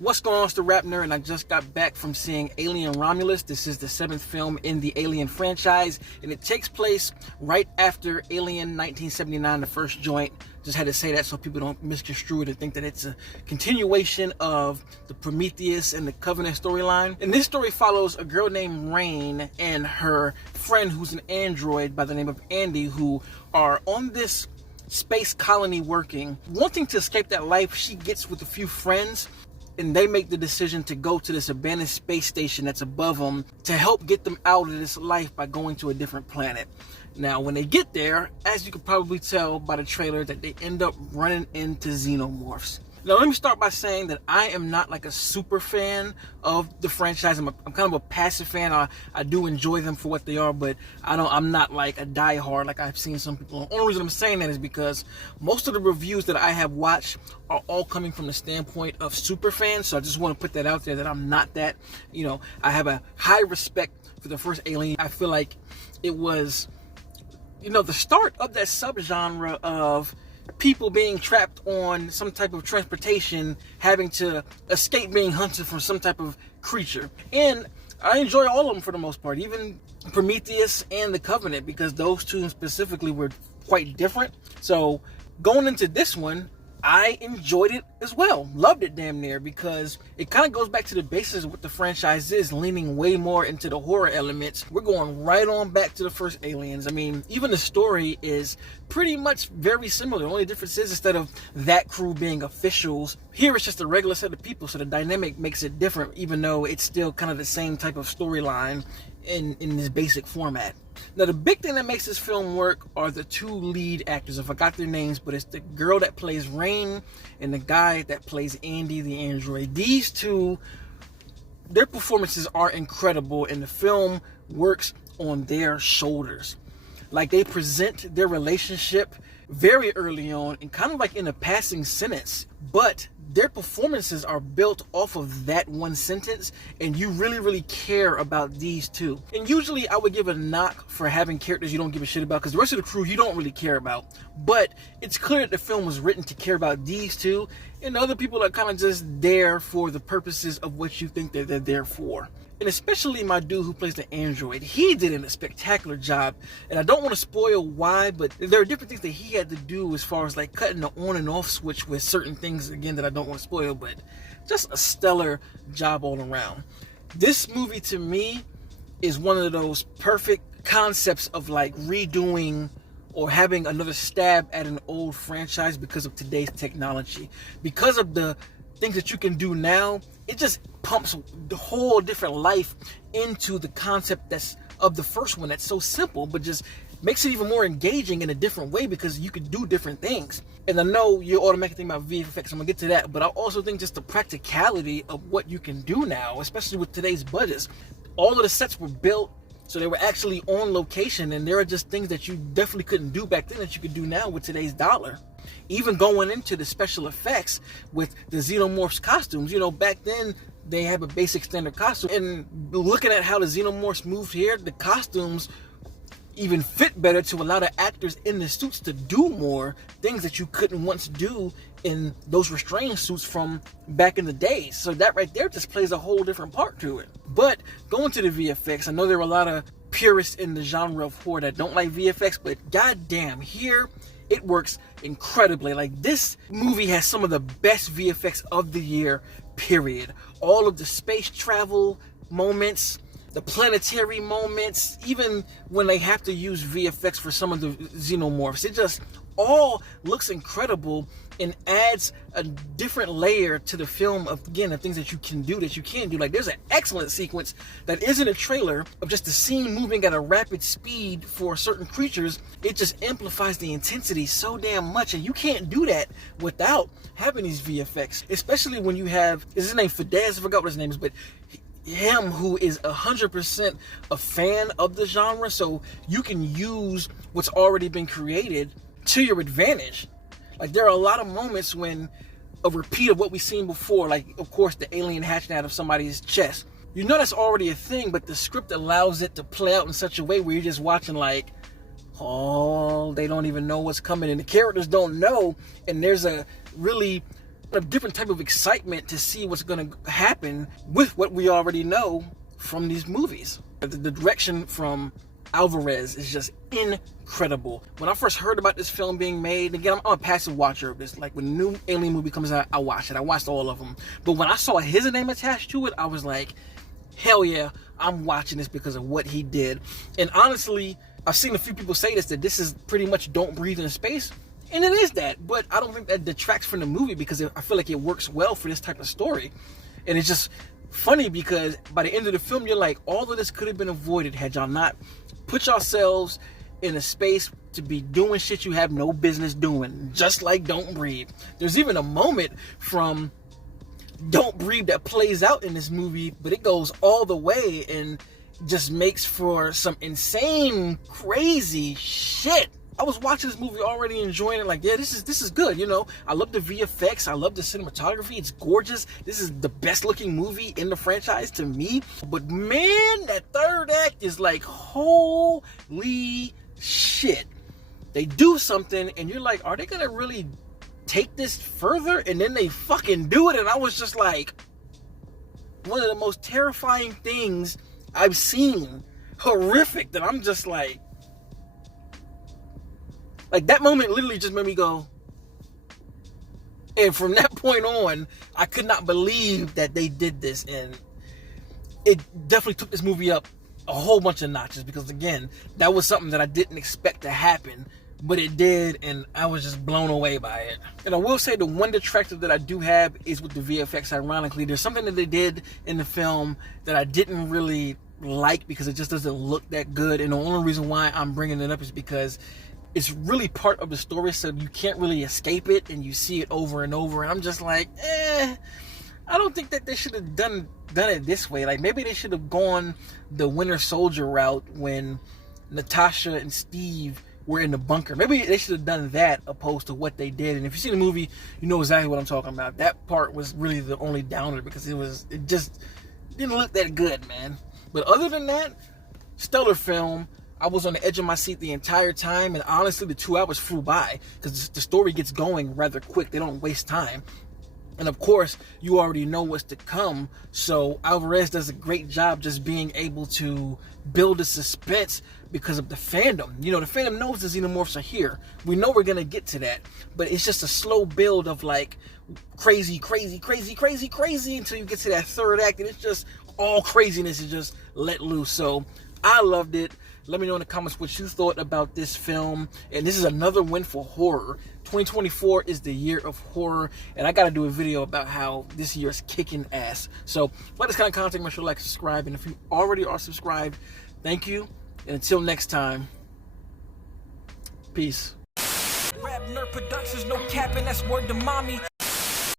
What's going on? It's the RapNerd, and I just got back from seeing Alien Romulus. This is the 7th film in the Alien franchise, and it takes place right after Alien 1979, the first joint. Just had to say that so people don't misconstrue it and think that it's a continuation of the Prometheus and the Covenant storyline. And this story follows a girl named Rain and her friend who's an android by the name of Andy, who are on this space colony working, wanting to escape that life she gets with a few friends. And they make the decision to go to this abandoned space station that's above them to help get them out of this life by going to a different planet. Now, when they get there, as you can probably tell by the trailer, that they end up running into xenomorphs. Now, let me start by saying that I am not like a super fan of the franchise. I'm kind of a passive fan. I do enjoy them for what they are, but I'm not like a diehard like I've seen some people. The only reason I'm saying that is because most of the reviews that I have watched are all coming from the standpoint of super fans. So I just want to put that out there that I'm not that. You know, I have a high respect for the first Alien. I feel like it was, you know, the start of that subgenre of people being trapped on some type of transportation, having to escape being hunted from some type of creature. And I enjoy all of them for the most part, even Prometheus and the Covenant, because those two specifically were quite different. So going into this one, I enjoyed it as well. Loved it damn near, because it kind of goes back to the basis of what the franchise is, leaning way more into the horror elements. We're going right on back to the first Aliens. I mean, even the story is pretty much very similar. The only difference is instead of that crew being officials, here it's just a regular set of people, so the dynamic makes it different, even though it's still kind of the same type of storyline in this basic format. Now, the big thing that makes this film work are the two lead actors. I forgot their names, but it's the girl that plays Rain and the guy that plays Andy the android. These two, their performances are incredible, and the film works on their shoulders. Like, they present their relationship very early on and kind of like in a passing sentence, but their performances are built off of that one sentence, and you really care about these two. And usually I would give a knock for having characters you don't give a shit about, because the rest of the crew you don't really care about. But it's clear that the film was written to care about these two, and other people are kind of just there for the purposes of what you think that they're there for. And especially my dude who plays the android, he did a spectacular job. And I don't want to spoil why, but there are different things that he had to do as far as like cutting the on and off switch with certain things, again, that I don't want to spoil, but just a stellar job all around. This movie to me is one of those perfect concepts of like redoing or having another stab at an old franchise because of today's technology. Because of the things that you can do now, it just pumps the whole different life into the concept that's of the first one, that's so simple, but just makes it even more engaging in a different way because you could do different things. And I know you're automatically thinking about VFX, I'm gonna get to that, but I also think just the practicality of what you can do now, especially with today's budgets. All of the sets were built, so they were actually on location, and there are just things that you definitely couldn't do back then that you could do now with today's dollar. Even going into the special effects with the xenomorphs costumes, you know, back then they have a basic standard costume, and looking at how the xenomorphs moved here, the costumes even fit better to allow the actors in the suits to do more things that you couldn't once do in those restrained suits from back in the days. So that right there just plays a whole different part to it. But going to the VFX, I know there are a lot of purists in the genre of horror that don't like VFX, but goddamn, here it works incredibly. Like, this movie has some of the best VFX of the year, period. All of the space travel moments, the planetary moments, even when they have to use VFX for some of the xenomorphs, it just all looks incredible and adds a different layer to the film of, again, the things that you can do that you can't do. Like, there's an excellent sequence that isn't a trailer of just the scene moving at a rapid speed for certain creatures. It just amplifies the intensity so damn much, and you can't do that without having these VFX, especially when you have, is his name Fidesz? I forgot what his name is, but him who is 100% a fan of the genre, so you can use what's already been created to your advantage. Like, there are a lot of moments when a repeat of what we've seen before, like, of course, the alien hatching out of somebody's chest. You know that's already a thing, but the script allows it to play out in such a way where you're just watching like, oh, they don't even know what's coming, and the characters don't know, and there's a really a different type of excitement to see what's going to happen with what we already know from these movies. The direction from Alvarez is just incredible. When I first heard about this film being made, again, I'm a passive watcher of this. Like, when a new Alien movie comes out, I watch it. I watched all of them. But when I saw his name attached to it, I was like, hell yeah, I'm watching this because of what he did. And honestly, I've seen a few people say this, that this is pretty much Don't Breathe in Space. And it is that, but I don't think that detracts from the movie because I feel like it works well for this type of story. And it's just funny because by the end of the film, you're like, all of this could have been avoided had y'all not put yourselves in a space to be doing shit you have no business doing, just like Don't Breathe. There's even a moment from Don't Breathe that plays out in this movie, but it goes all the way and just makes for some insane, crazy shit. I was watching this movie already enjoying it, like, yeah, this is good, you know. I love the VFX, I love the cinematography, it's gorgeous. This is the best looking movie in the franchise to me. But man, that third act is like, holy shit. They do something and you're like, are they gonna really take this further? And then they fucking do it, and I was just like, one of the most terrifying things I've seen. Horrific, that I'm just like that moment literally just made me go. And from that point on, I could not believe that they did this. And it definitely took this movie up a whole bunch of notches, because again, that was something that I didn't expect to happen, but it did, and I was just blown away by it. And I will say the one detractor that I do have is with the VFX. Ironically, there's something that they did in the film that I didn't really like because it just doesn't look that good. And the only reason why I'm bringing it up is because it's really part of the story, so you can't really escape it, and you see it over and over. And I'm just like, I don't think that they should have done it this way. Like, maybe they should have gone the Winter Soldier route when Natasha and Steve were in the bunker. Maybe they should have done that opposed to what they did. And if you see the movie, you know exactly what I'm talking about. That part was really the only downer because it just didn't look that good, man. But other than that, stellar film. I was on the edge of my seat the entire time, and honestly, the 2 hours flew by because the story gets going rather quick. They don't waste time. And of course, you already know what's to come. So Alvarez does a great job just being able to build a suspense because of the fandom. You know, the fandom knows the xenomorphs are here. We know we're going to get to that. But it's just a slow build of like crazy, crazy, crazy, crazy, crazy until you get to that third act. And it's just all craziness is just let loose. So I loved it. Let me know in the comments what you thought about this film. And this is another win for horror. 2024 is the year of horror, and I gotta do a video about how this year is kicking ass. So, like this kind of content, make sure to like, subscribe, and if you already are subscribed, thank you. And until next time, peace. RapNerd Productions, no capping, that's word to mommy.